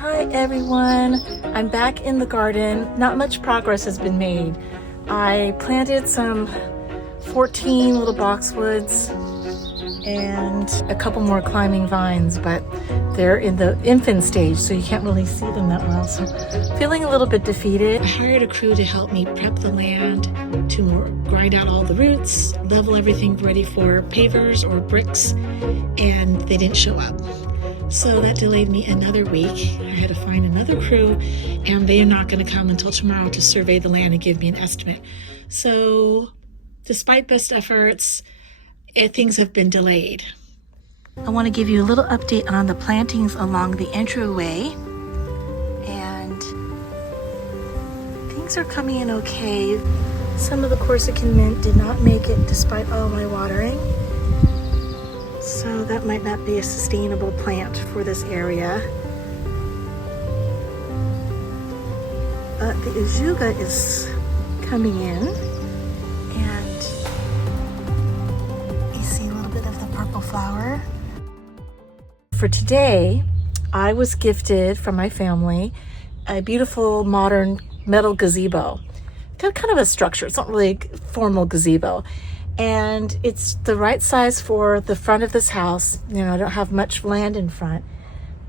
Hi everyone, I'm back in the garden. Not much progress has been made. I planted some 14 little boxwoods and a couple more climbing vines, but they're in the infant stage, so you can't really see them that well. So feeling a little bit defeated. I hired a crew to help me prep the land, to grind out all the roots, level everything ready for pavers or bricks, and they didn't show up. So that delayed me another week. I had to find another crew, and they are not going to come until tomorrow to survey the land and give me an estimate. So despite best efforts, things have been delayed. I want to give you a little update on the plantings along the entryway, and things are coming in okay. Some of the Corsican mint did not make it despite all my watering. So that might not be a sustainable plant for this area. The ajuga is coming in, and you see a little bit of the purple flower. For today, I was gifted from my family a beautiful modern metal gazebo. Kind of a structure, it's not really a formal gazebo. And it's the right size for the front of this house. You know, I don't have much land in front,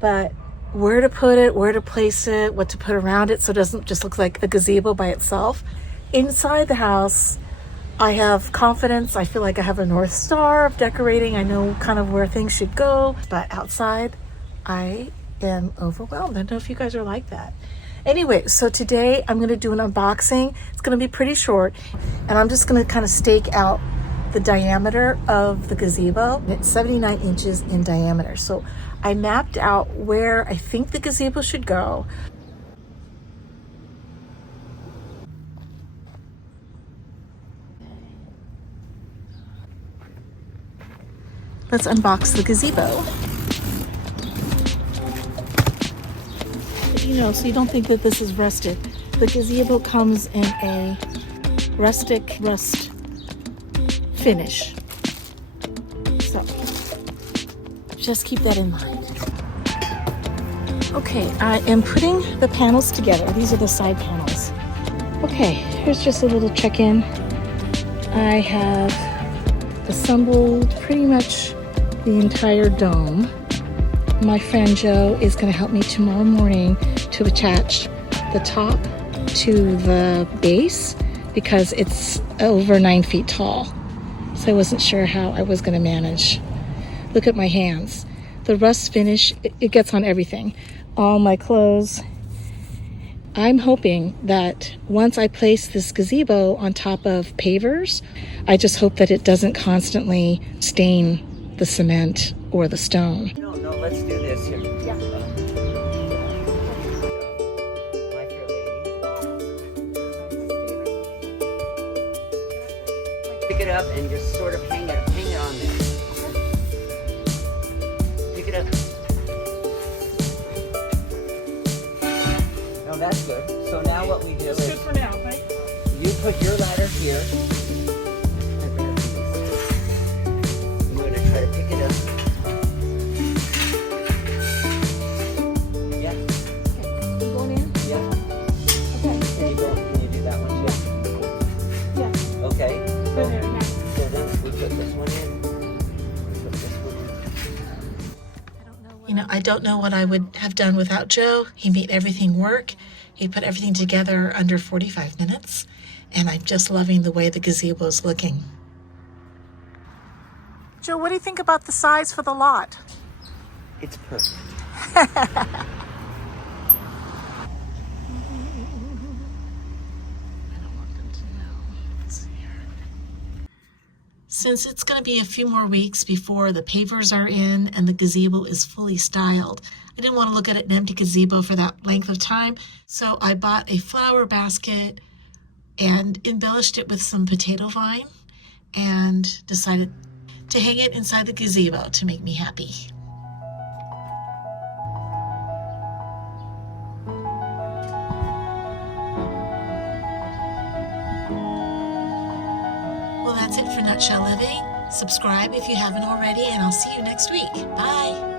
but where to put it, where to place it, what to put around it so it doesn't just look like a gazebo by itself. Inside the house, I have confidence. I feel like I have a North Star of decorating. I know kind of where things should go, but outside, I am overwhelmed. I don't know if you guys are like that. Anyway, so today I'm going to do an unboxing. It's going to be pretty short, and I'm just going to kind of stake out the diameter of the gazebo. It's 79 inches in diameter. So I mapped out where I think the gazebo should go. Let's unbox the gazebo. You know, so you don't think that this is rustic. The gazebo comes in a rustic rust finish. So just keep that in mind. Okay, I am putting the panels together. These are the side panels. Okay, here's just a little check-in. I have assembled pretty much the entire dome. My friend Joe is going to help me tomorrow morning to attach the top to the base because it's over 9 feet tall. So I wasn't sure how I was going to manage. Look at my hands. The rust finish, it gets on everything. All my clothes. I'm hoping that once I place this gazebo on top of pavers, I just hope that it doesn't constantly stain the cement or the stone. No, let's do this here. Yeah. My fair lady. Pick it up and just sort of hang it on there. Pick it up. No, that's good. So now what we do is Good for now, right? you put your ladder here. I'm going to try to pick it up. Going in? Yeah. Okay. Can you do that one too? Yeah. Okay. Go there, yeah. So then we put this one in. We put this one in. You know, I don't know what I would have done without Joe. He made everything work. He put everything together under 45 minutes. And I'm just loving the way the gazebo is looking. Joe, what do you think about the size for the lot? It's perfect. Since it's going to be a few more weeks before the pavers are in and the gazebo is fully styled, I didn't want to look at an empty gazebo for that length of time, so I bought a flower basket and embellished it with some potato vine and decided to hang it inside the gazebo to make me happy. Well, that's it for Nutshell Living. Subscribe if you haven't already, and I'll see you next week. Bye.